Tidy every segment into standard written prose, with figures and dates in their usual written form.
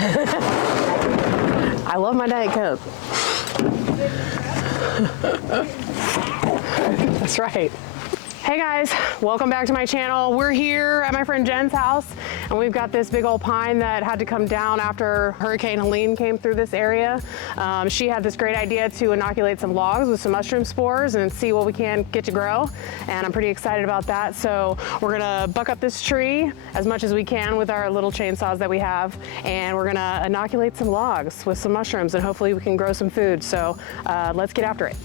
I love my Diet Coke. That's right. Hey guys, welcome back to my channel. We're here at my friend Jen's house, and we've got this big old pine that had to come down after Hurricane Helene came through this area. She had this great idea to inoculate some logs with some mushroom spores and see what we can get to grow, and I'm pretty excited about that. So we're gonna buck up this tree as much as we can with our little chainsaws that we have, and we're gonna inoculate some logs with some mushrooms, and hopefully we can grow some food. So let's get after it.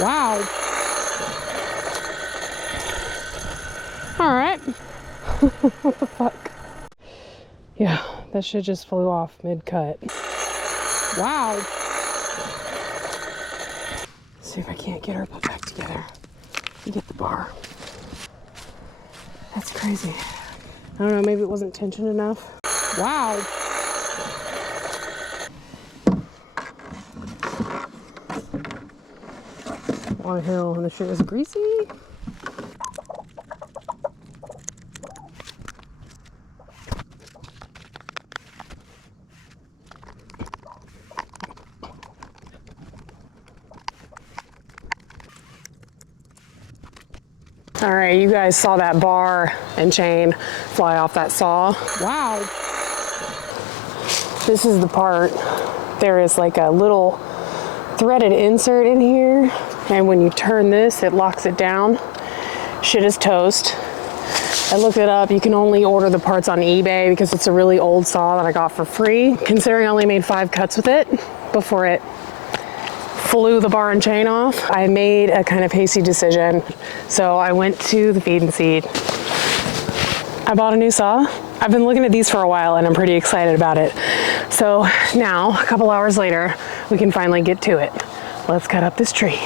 Wow. All right. What the fuck? Yeah, that shit just flew off mid-cut. Wow. Let's see if I can't get her put back together and get the bar. That's crazy. I don't know, maybe it wasn't tension enough. Wow. On a hill and the shit is greasy. All right, you guys saw that bar and chain fly off that saw. Wow. This is the part. There is like a little threaded insert in here, and when you turn this, it locks it down. Shit is toast. I looked it up. You can only order the parts on eBay because it's a really old saw that I got for free, considering I only made 5 cuts with it before it flew the bar and chain off. I made a kind of hasty decision, so I went to the Feed and Seed. I bought a new saw. I've been looking at these for a while and I'm pretty excited about it. So now, a couple hours later, we can finally get to it. Let's cut up this tree.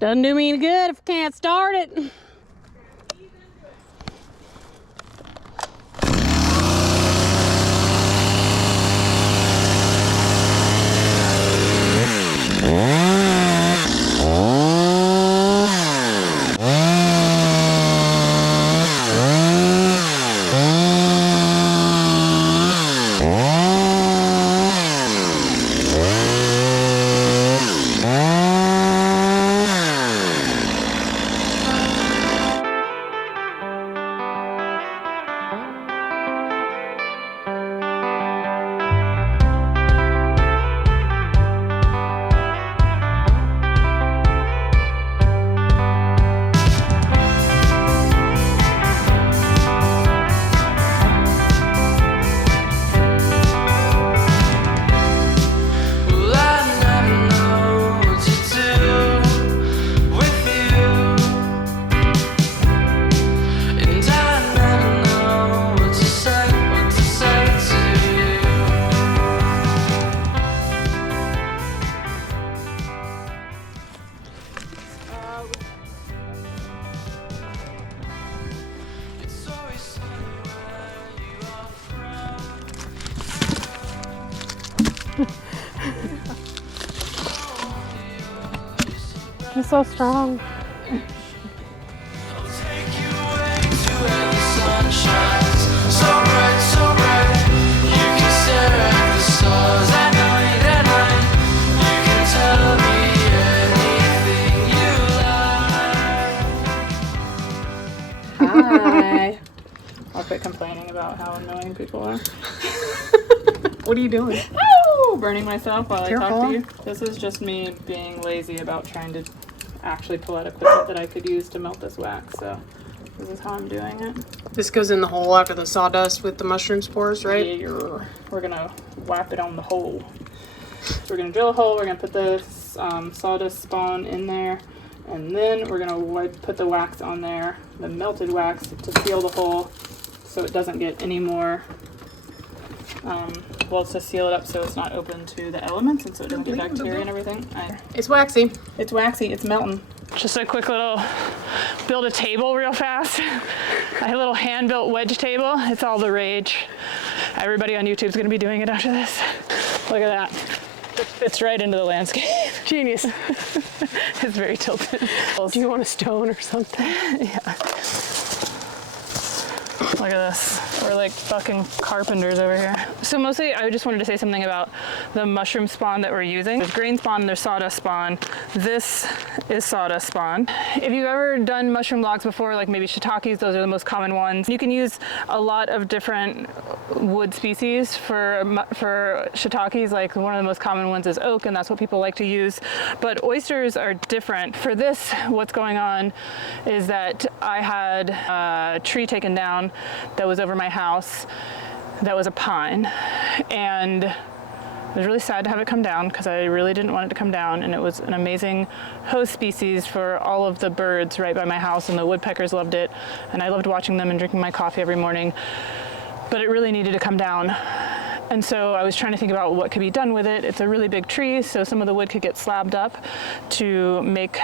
Doesn't do me any good if I can't start it. He's so strong. about how annoying people are. What are you doing? Oh, burning myself while Careful. I talk to you. This is just me being lazy about trying to actually pull out equipment that I could use to melt this wax. So this is how I'm doing it. This goes in the hole after the sawdust with the mushroom spores, right? Yeah, we're gonna whap it on the hole. So we're gonna drill a hole. We're gonna put the sawdust spawn in there, and then we're gonna put the wax on there, the melted wax, to seal the hole, so it doesn't get any more. Well, it's to seal it up so it's not open to the elements, and so it doesn't get bacteria and everything. It's waxy. It's waxy. It's melting. Just a quick little build a table real fast. A little hand-built wedge table. It's all the rage. Everybody on YouTube is going to be doing it after this. Look at that. It fits right into the landscape. Genius. It's very tilted. Do you want a stone or something? Yeah. Look at this. We're like fucking carpenters over here. So mostly I just wanted to say something about the mushroom spawn that we're using. There's grain spawn, there's sawdust spawn. This is sawdust spawn. If you've ever done mushroom logs before, like maybe shiitakes, those are the most common ones. You can use a lot of different wood species for shiitakes. Like one of the most common ones is oak, and that's what people like to use. But oysters are different. For this, what's going on is that I had a tree taken down that was over my house that was a pine, and I was really sad to have it come down because I really didn't want it to come down, and it was an amazing host species for all of the birds right by my house, and the woodpeckers loved it, and I loved watching them and drinking my coffee every morning, but it really needed to come down. And so I was trying to think about what could be done with it. It's a really big tree, so some of the wood could get slabbed up to make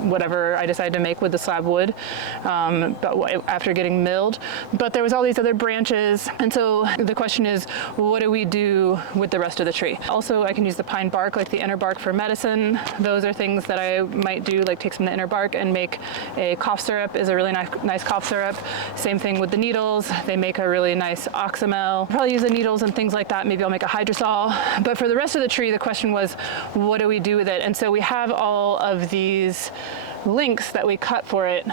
whatever I decided to make with the slab wood, but after getting milled. But there was all these other branches, and so the question is, what do we do with the rest of the tree? Also, I can use the pine bark, like the inner bark, for medicine. Those are things that I might do, like take some of the inner bark and make a cough syrup. Is a really nice cough syrup. Same thing with the needles. They make a really nice oxymel. Probably use the needles and things like that. Maybe I'll make a hydrosol. But for the rest of the tree, the question was, what do we do with it? And so we have all of these links that we cut for it.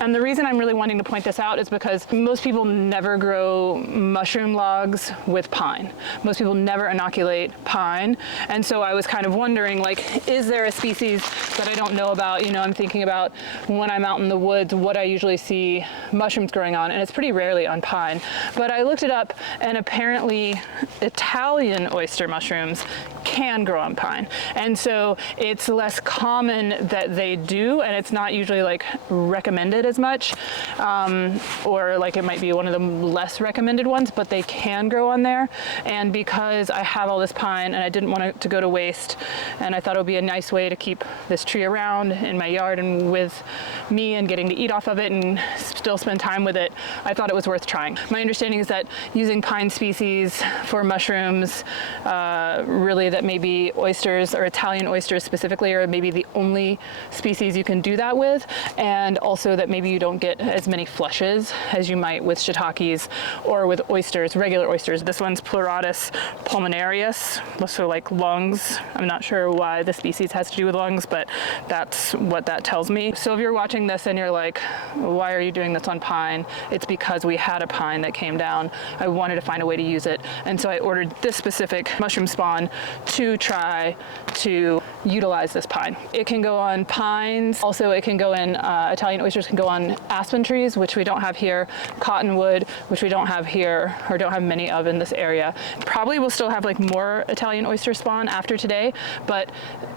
And the reason I'm really wanting to point this out is because most people never grow mushroom logs with pine. Most people never inoculate pine. And so I was kind of wondering, like, is there a species that I don't know about? You know, I'm thinking about when I'm out in the woods, what I usually see mushrooms growing on, and it's pretty rarely on pine. But I looked it up, and apparently Italian oyster mushrooms can grow on pine. And so it's less common that they do, and it's not usually like recommended as much, or like it might be one of the less recommended ones, but they can grow on there. And because I have all this pine and I didn't want it to go to waste, and I thought it would be a nice way to keep this tree around in my yard and with me and getting to eat off of it and still spend time with it, I thought it was worth trying. My understanding is that using pine species for mushrooms, really that maybe oysters, or Italian oysters specifically, are maybe the only species you can do that with, and also that maybe you don't get as many flushes as you might with shiitakes or with oysters, regular oysters. This one's Pleurotus pulmonarius, so like lungs. I'm not sure why the species has to do with lungs, but that's what that tells me. So if you're watching this and you're like, why are you doing this on pine? It's because we had a pine that came down. I wanted to find a way to use it, and so I ordered this specific mushroom spawn to try to utilize this pine. It can go on pines. Also, it can go in, Italian oysters can go on aspen trees, which we don't have here, cottonwood, which we don't have here, or don't have many of in this area. Probably we'll still have like more Italian oyster spawn after today, but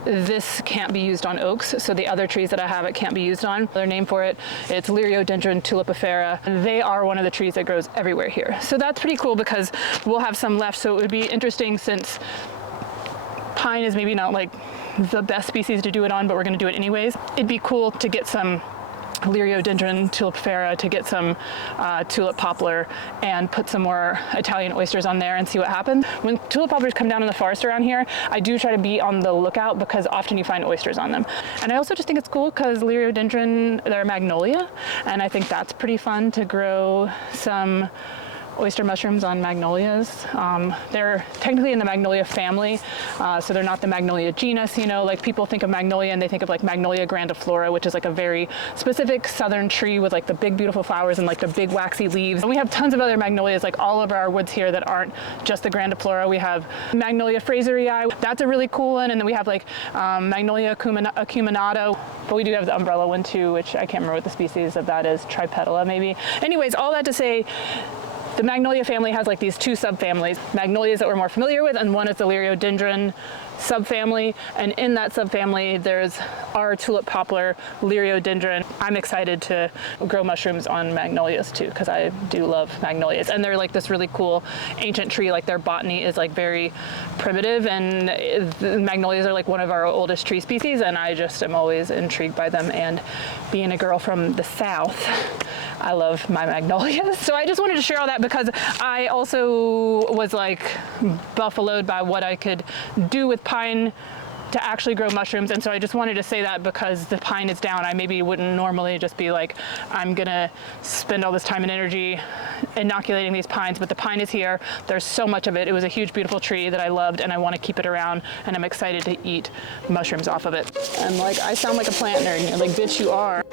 this can't be used on oaks, so the other trees that I have it can't be used on. Their name for it, it's Liriodendron tulipifera, and they are one of the trees that grows everywhere here. So that's pretty cool because we'll have some left, so it would be interesting, since pine is maybe not like the best species to do it on, but we're going to do it anyways. It'd be cool to get some Liriodendron tulipifera, to get some tulip poplar, and put some more Italian oysters on there and see what happens. When tulip poplars come down in the forest around here, I do try to be on the lookout because often you find oysters on them. And I also just think it's cool because Liriodendron, they're magnolia, and I think that's pretty fun to grow some oyster mushrooms on magnolias. They're technically in the magnolia family, so they're not the magnolia genus, you know, like people think of magnolia and they think of like Magnolia grandiflora, which is like a very specific southern tree with like the big beautiful flowers and like the big waxy leaves. And we have tons of other magnolias like all over our woods here that aren't just the grandiflora. We have Magnolia fraserii, that's a really cool one, and then we have like Magnolia acuminata, but we do have the umbrella one too, which I can't remember what the species of that is, Tripetala maybe. Anyways, all that to say, the magnolia family has like these two subfamilies, magnolias that we're more familiar with, and one is the Liriodendron subfamily, and in that subfamily there's our tulip poplar, Liriodendron. I'm excited to grow mushrooms on magnolias too, because I do love magnolias, and they're like this really cool ancient tree. Like their botany is like very primitive, and the magnolias are like one of our oldest tree species, and I just am always intrigued by them. And being a girl from the south, I love my magnolias. So I just wanted to share all that because I also was like buffaloed by what I could do with pine to actually grow mushrooms, and so I just wanted to say that because the pine is down. I maybe wouldn't normally just be like, I'm gonna spend all this time and energy inoculating these pines, but the pine is here. There's so much of it. It was a huge, beautiful tree that I loved, and I want to keep it around, and I'm excited to eat mushrooms off of it. And like, I sound like a plant nerd, and you're like, bitch, you are.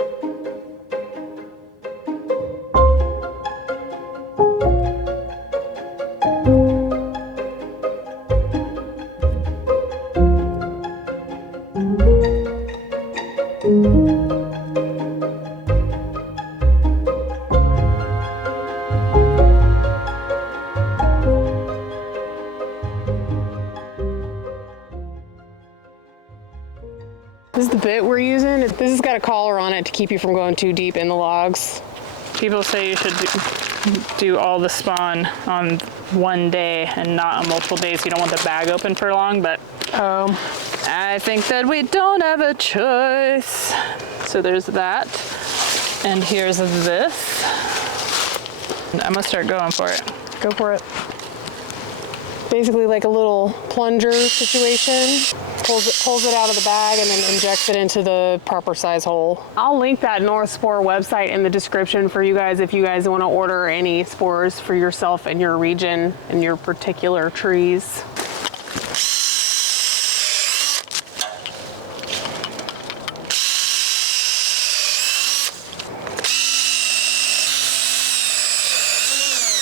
This is the bit we're using. This has got a collar on it to keep you from going too deep in the logs. People say you should do all the spawn on one day and not on multiple days. You don't want the bag open for long, but I think that we don't have a choice. So there's that, and here's this. I'm gonna start going for it. Go for it. Basically like a little plunger situation. Pulls it out of the bag and then injects it into the proper size hole. I'll link that North Spore website in the description for you guys if you guys want to order any spores for yourself and your region and your particular trees.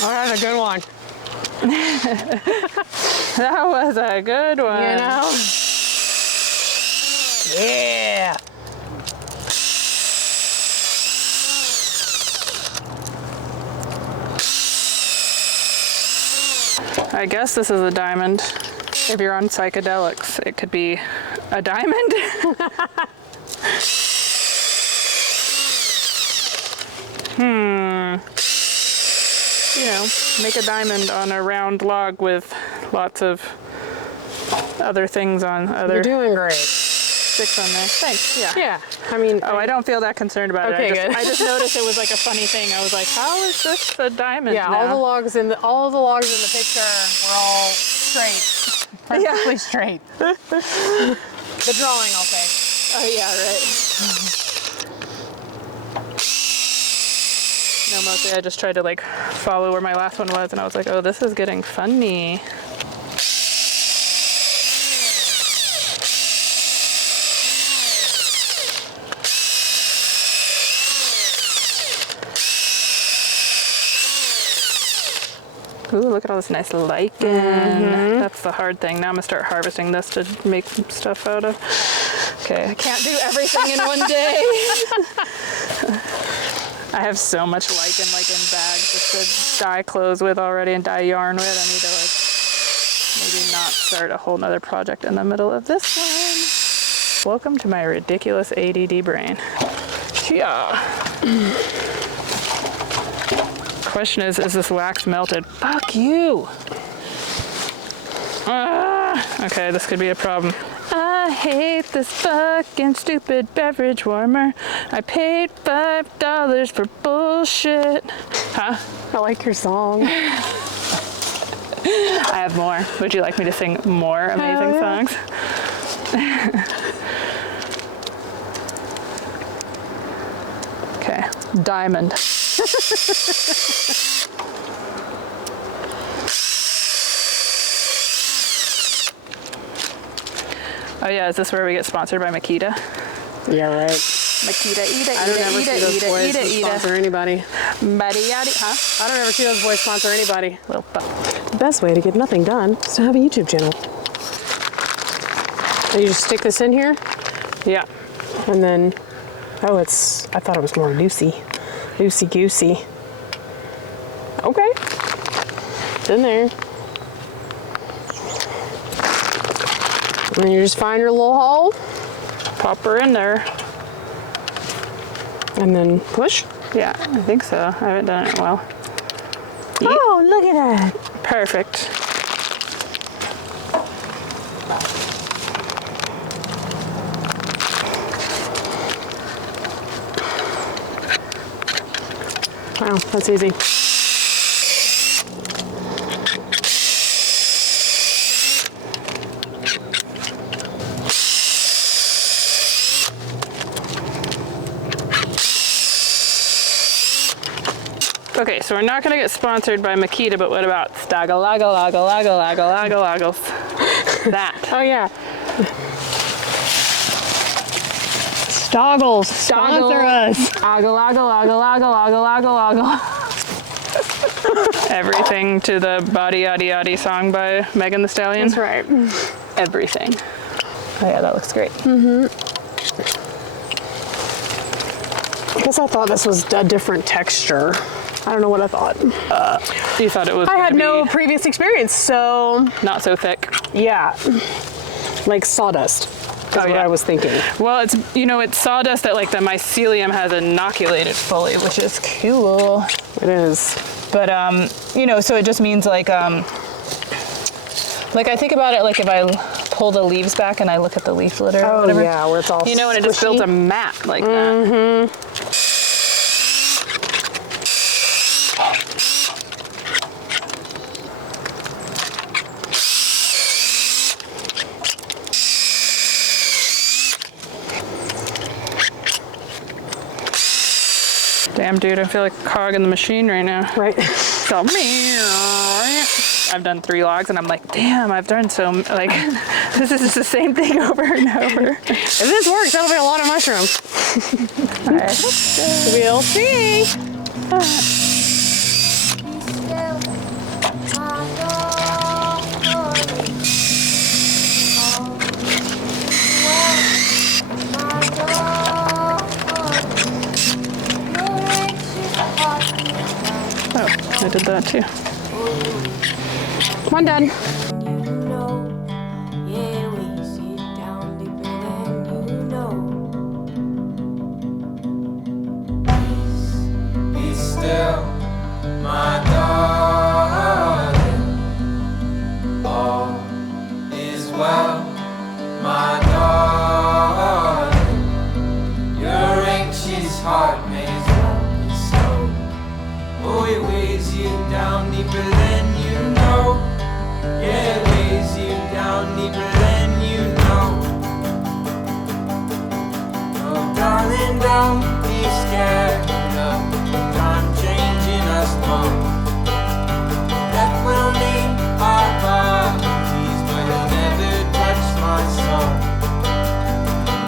Oh, that's a good one. That was a good one. You know? Yeah. I guess this is a diamond. If you're on psychedelics, it could be a diamond. You know, make a diamond on a round log with lots of other things on other. You're doing great. Sticks on there. Thanks. Yeah. Yeah. I mean. Oh, I don't feel that concerned about okay, it. good. I just noticed it was like a funny thing. I was like, how is this a diamond? Yeah. now? All the logs in the picture were all straight. Perfectly straight. The drawing, I'll say. Oh yeah, right. No, mostly I just tried to like follow where my last one was, and I was like, oh, this is getting funny. Ooh, look at all this nice lichen. That's the hard thing. Now I'm gonna start harvesting this to make some stuff out of. Okay, I can't do everything in one day. I have so much lichen like in bags just to dye clothes with already and dye yarn with. I need to like maybe not start a whole nother project in the middle of this one. Welcome to my ridiculous ADD brain. Yeah. Question is this wax melted? Fuck you. Okay, this could be a problem. I hate this fucking stupid beverage warmer. I paid $5 for bullshit. Huh? I like your song. I have more. Would you like me to sing more amazing songs? Okay, diamond. Oh yeah, is this where we get sponsored by Makita? Yeah, right. Makita, eat it, I don't ever see those boys sponsor anybody. Huh? I don't ever see those boys sponsor anybody. Little fuck. The best way to get nothing done is to have a YouTube channel. And you just stick this in here, Yeah. and then, oh, I thought it was more loosey goosey. Okay, it's in there. And then you just find your little hole, Pop her in there. and then push. Yeah, I think so. I haven't done it in a while. Oh, look at that. Perfect. Wow, that's easy. Okay, so we're not gonna get sponsored by Makita, but what about Stagalagalagalagalagalagalagals? That. Oh yeah. Stoggles, sponsor us. Agalagalagalagalagalagal. Everything to the Body Yaddy Yaddy song by Megan Thee Stallion. That's right. Everything. Oh yeah, that looks great. I guess I thought this was a different texture. I don't know what I thought. You thought it was I had gonna no be previous experience, so not so thick. yeah. Like sawdust. That's what yeah. I was thinking. Well, it's it's sawdust that like the mycelium has inoculated fully, which is cool. It is. But so it just means like I think about it like if I pull the leaves back and I look at the leaf litter or whatever. Yeah, where it's all And it just builds a squishy. mat like that. Damn, dude, I feel like a cog in the machine right now. Right. So, I've done 3 logs and I'm like, damn, I've done like, this is just the same thing over and over. If this works, that'll be a lot of mushrooms. All right. We'll see. Oh, I did that too. Come on, Dad. Be still, my darling. All is well, my darling. Your anxious heart may as well be slow. Oh, it weighs you down deeper than you know. Yeah, it weighs you down deeper than you know. Oh, darling, don't be scared of time changing us both. Death will leave our bodies, but it'll never touch my soul.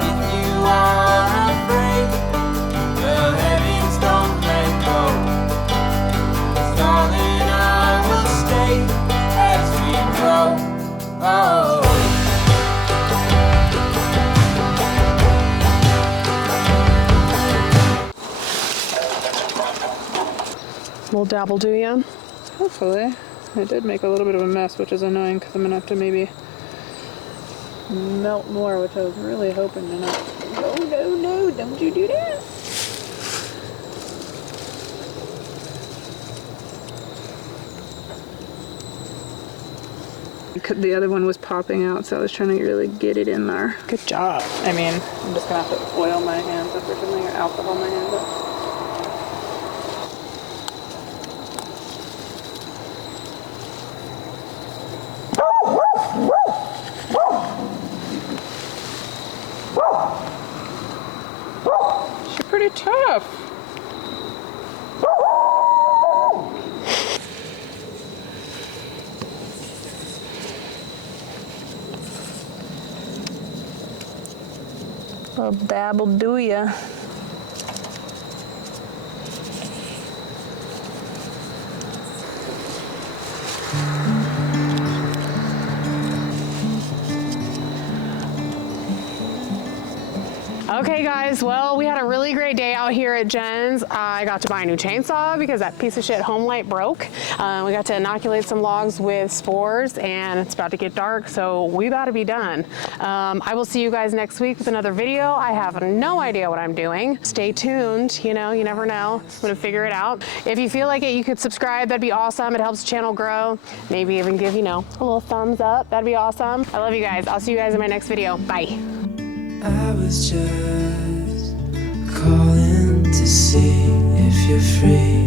If you are afraid, the heavens don't let go. 'Cause darling, I will stay as we grow. Oh. We'll dabble, do ya? Hopefully. I did make a little bit of a mess, which is annoying because I'm going to have to maybe melt more, which I was really hoping to not. No, don't you do that. The other one was popping out, so I was trying to really get it in there. Good job. I mean, I'm just going to have to oil my hands up or something, or alcohol my hands up. She's pretty tough. A dabble do ya. Okay guys, well, we had a really great day out here at Jen's. I got to buy a new chainsaw because that piece of shit home light broke. We got to inoculate some logs with spores and it's about to get dark, so we about to be done. I will see you guys next week with another video. I have no idea what I'm doing. Stay tuned, you know, you never know. I'm gonna figure it out. If you feel like it, you could subscribe, that'd be awesome. It helps the channel grow. Maybe even give, you know, a little thumbs up, that'd be awesome. I love you guys. I'll see you guys in my next video. Bye. I was just calling to see if you're free.